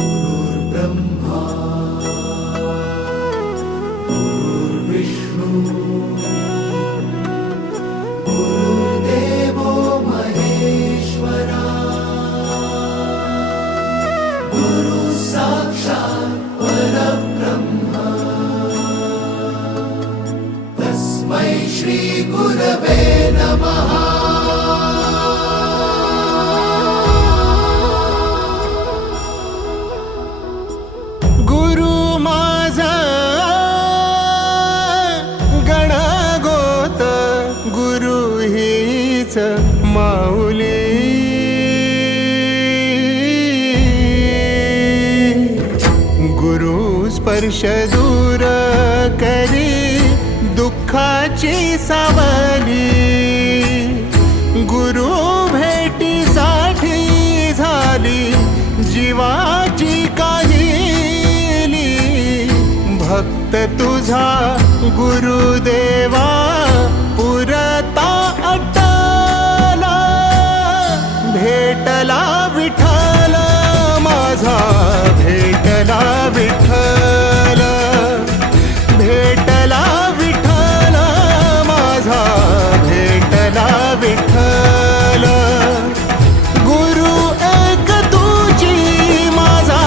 गुरुर्ब्रह्मा गुरुर्विष्णू गुरुर्देवो महेश्वरा गुरु साक्षात् परब्रह्म तस्मै श्री गुरवे नमः। गुरु माझा गणगोत गुरु हीच माऊली गुरु स्पर्श दूर करी दुःखाची सावली गुरु भेटीसाठी झाली जीवाची काहिली भक्त तुझा गुरुदेवा पुरता अट्टला भेटला विठ्ठल माझा भेटला विठ्ठल भेटला विठ्ठल माझा भेटला विठ्ठल गुरु एक तुझी माझा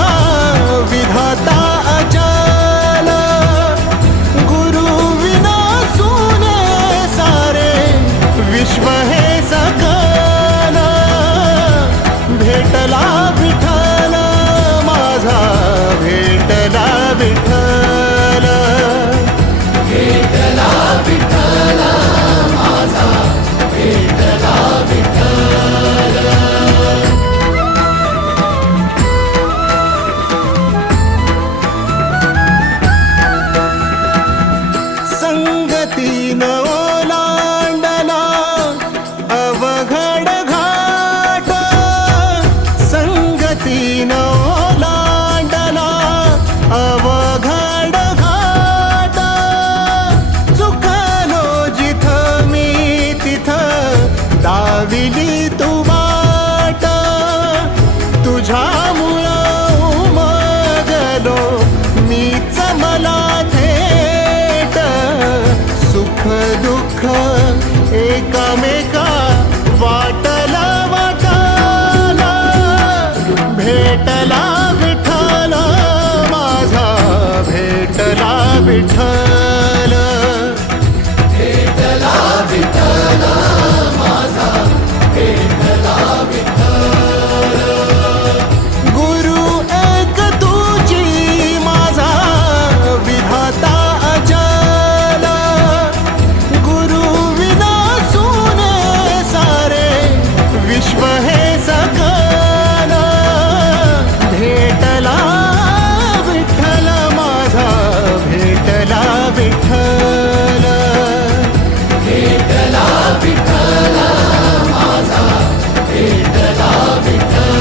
विधाता अचल गुरु विना सुने सारे विश्व हे सकल भेटला विठ्ठल माझा भेटला विठ्ठल भेटला विठ्ठल माझा भेटला विठ्ठल। संगतीन ओलांडला अवघड घाट संगतीन ओलांडला अवघड घाट चुकलो जिथं मी तिथं दाविली तू वाट तुझ्यामुळं उमगलो मीच मला थेट सुख दुःख एकामेका वाटला वाटाला भेटला विठ्ठल माझा भेटला विठ्ठल भेटला विठ्ठल माझा भेटला विठ्ठल गुरु एक तुझी माझा विधाता अचल गुरु विना सुने सारे विश्व हे सकल भेटला विठ्ठल माझा भेटला विठ्ठल भेटला विठ्ठल माझा भेटला विठ्ठल।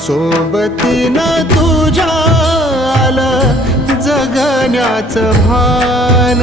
सोबतीनं तुझ्या आलं जगण्याचं भान